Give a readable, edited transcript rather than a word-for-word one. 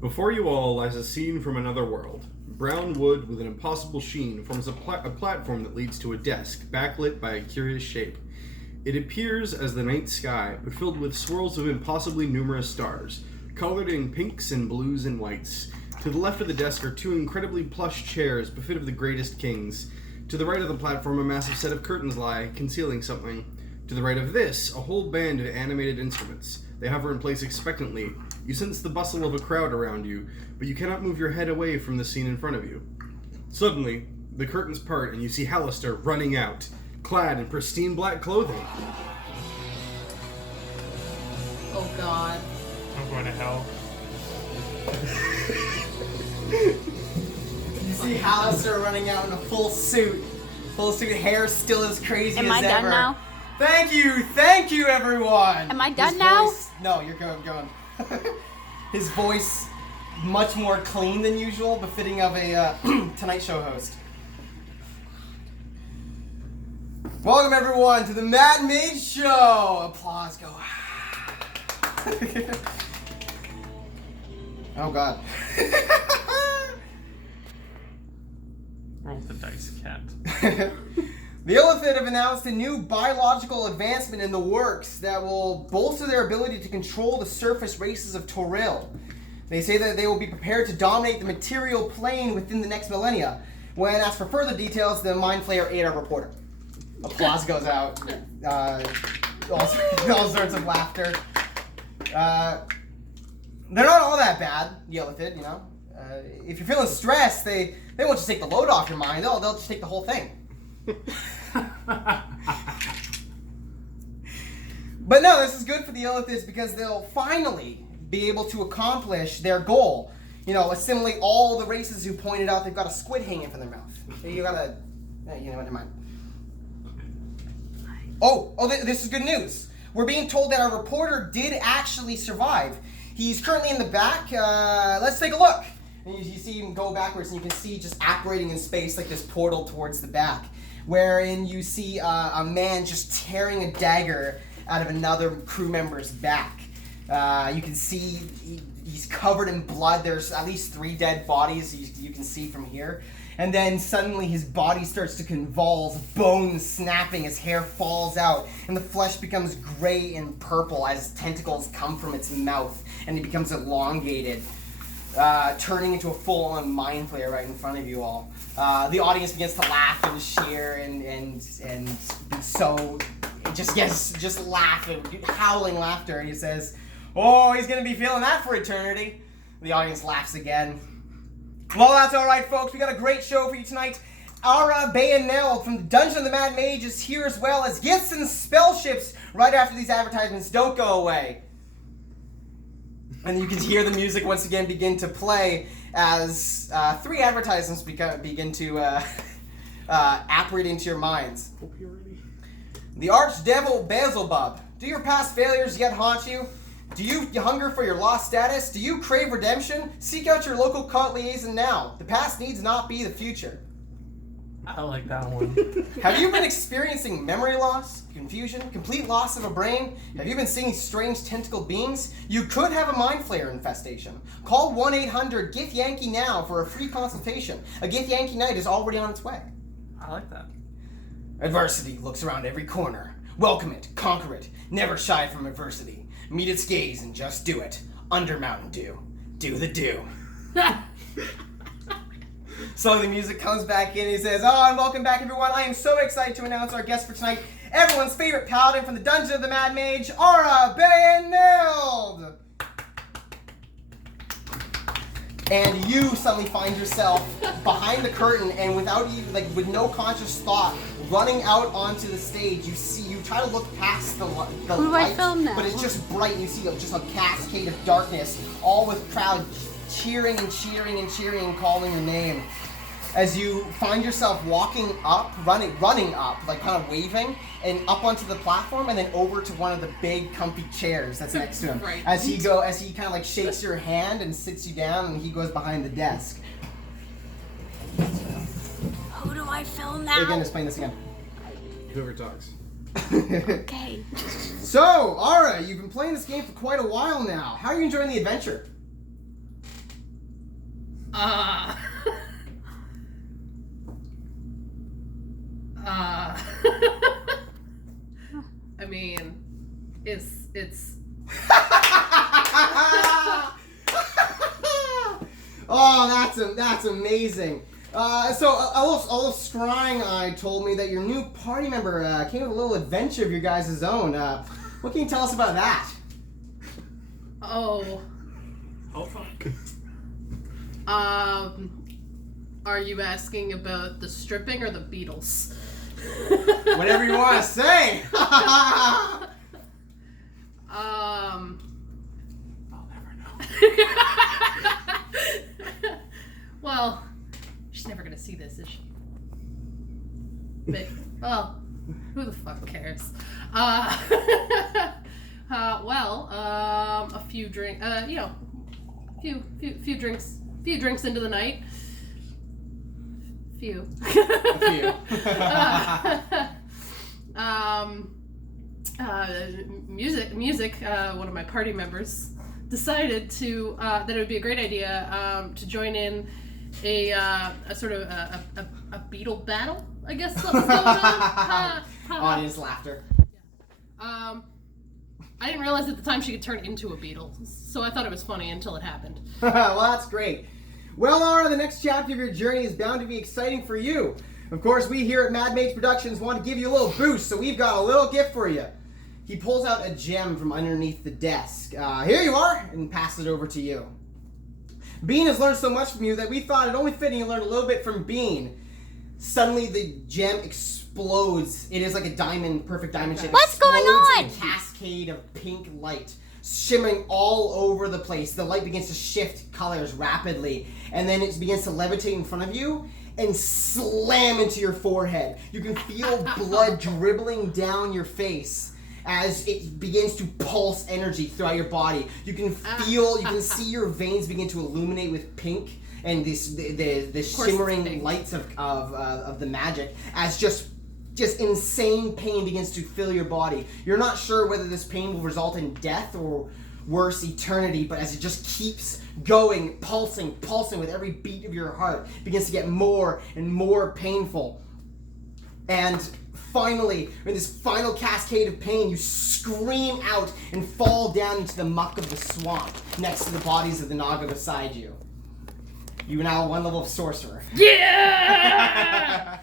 Before you all lies a scene from another world. Brown wood with an impossible sheen forms a platform that leads to a desk, backlit by a curious shape. It appears as the night sky, but filled with swirls of impossibly numerous stars, colored in pinks and blues and whites. To the left of the desk are two incredibly plush chairs, befit of the greatest kings. To the right of the platform, a massive set of curtains lie, concealing something. To the right of this, a whole band of animated instruments. They hover in place expectantly. You sense the bustle of a crowd around you, but you cannot move your head away from the scene in front of you. Suddenly, the curtains part and you see Hallister running out, clad in pristine black clothing. Oh god. I'm going to hell. You see Hallister running out in a full suit. Full suit, hair still as crazy as ever. Am I done now? Thank you, everyone. Am I done His now? voice, no, you're going. His voice much more clean than usual, befitting of a Tonight Show host. Welcome everyone to the Mad Mage Show. Applause go. Oh god. Roll the dice, cat. The Illithid have announced a new biological advancement in the works that will bolster their ability to control the surface races of Toril. They say that they will be prepared to dominate the material plane within the next millennia. When asked for further details, the Mind Flayer ate our reporter. Applause goes out. All sorts of laughter. They're not all that bad, the Illithid, you know. If you're feeling stressed, they won't just take the load off your mind. They'll just take the whole thing. But no, this is good for the Illithids because they'll finally be able to accomplish their goal. You know, assimilate all the races who pointed out they've got a squid hanging from their mouth. You gotta, you know what, never mind. This is good news. We're being told that our reporter did actually survive. He's currently in the back. Let's take a look. And you see him go backwards, and you can see just apparating in space like this portal towards the back, wherein you see a man just tearing a dagger out of another crew member's back. You can see he's covered in blood. There's at least 3 dead bodies you can see from here. And then suddenly his body starts to convulse, bones snapping, his hair falls out, and the flesh becomes gray and purple as tentacles come from its mouth, and it becomes elongated, turning into a full-on Mind Flayer right in front of you all. The audience begins to laugh and cheer and so just laughing, howling laughter, and he says, "Oh, he's gonna be feeling that for eternity." The audience laughs again. Well, that's alright, folks. We got a great show for you tonight. Ara Bayanel from the Dungeon of the Mad Mage is here, as well as gifts and spell ships right after these advertisements. Don't go away. And you can hear the music once again begin to play as 3 advertisements begin to apparate into your minds. Hope you're ready. The Archdevil Beelzebub. Do your past failures yet haunt you? Do you hunger for your lost status? Do you crave redemption? Seek out your local cult liaison now. The past needs not be the future. I like that one. Have you been experiencing memory loss, confusion, complete loss of a brain? Have you been seeing strange tentacle beings? You could have a Mind Flayer infestation. Call 1-800-GIF-YANKEE now for a free consultation. A Gith-Yankee night is already on its way. I like that. Adversity looks around every corner. Welcome it, conquer it, never shy from adversity. Meet its gaze and just do it. Under Mountain Dew. Do the do. So the music comes back in and he says, "Oh, and welcome back everyone. I am so excited to announce our guest for tonight. Everyone's favorite paladin from the Dungeon of the Mad Mage, Ara Bayaneld." And you suddenly find yourself behind the curtain, and without even, with no conscious thought, running out onto the stage. You try to look past the Who do I lights, film now? but it's just bright. And you see just a cascade of darkness, all with crowd cheering and cheering and cheering and calling your name. As you find yourself walking up, running up, like kind of waving, and up onto the platform, and then over to one of the big comfy chairs that's next to him. Right. As he kind of like shakes your hand and sits you down, and he goes behind the desk. Who do I film Again, now? explain this again. Whoever talks. Okay. So, Ara, you've been playing this game for quite a while now. How are you enjoying the adventure? I mean, it's Oh, that's amazing. So a little scrying eye told me that your new party member came with a little adventure of your guys' own. What can you tell us about that? oh. Oh, fuck. Are you asking about the stripping or the Beatles? Whatever you want to say. I'll never know. Well, she's never gonna see this, is she? But, well, who the fuck cares? A few drinks into the night. Few. Music. One of my party members decided to that it would be a great idea to join in a sort of a Beatle battle. I guess that's going on. Audience laughter. I didn't realize at the time she could turn into a beetle, so I thought it was funny until it happened. Well, that's great. Well, Laura, the next chapter of your journey is bound to be exciting for you. Of course, we here at Mad Mage Productions want to give you a little boost, so we've got a little gift for you. He pulls out a gem from underneath the desk. Here you are, and passes it over to you. Bean has learned so much from you that we thought it only fitting you learn a little bit from Bean. Suddenly, the gem explodes. It is like a diamond, perfect diamond shape. What's going on? Explodes in a cascade of pink light, shimmering all over the place. The light begins to shift colors rapidly, and then it begins to levitate in front of you and slam into your forehead. You can feel blood dribbling down your face as it begins to pulse energy throughout your body. You can see your veins begin to illuminate with pink and the shimmering lights of the magic as just insane pain begins to fill your body. You're not sure whether this pain will result in death or worse, eternity, but as it just keeps going, pulsing with every beat of your heart, it begins to get more and more painful. And finally, in this final cascade of pain, you scream out and fall down into the muck of the swamp next to the bodies of the Naga beside you. You are now one level of sorcerer. Yeah!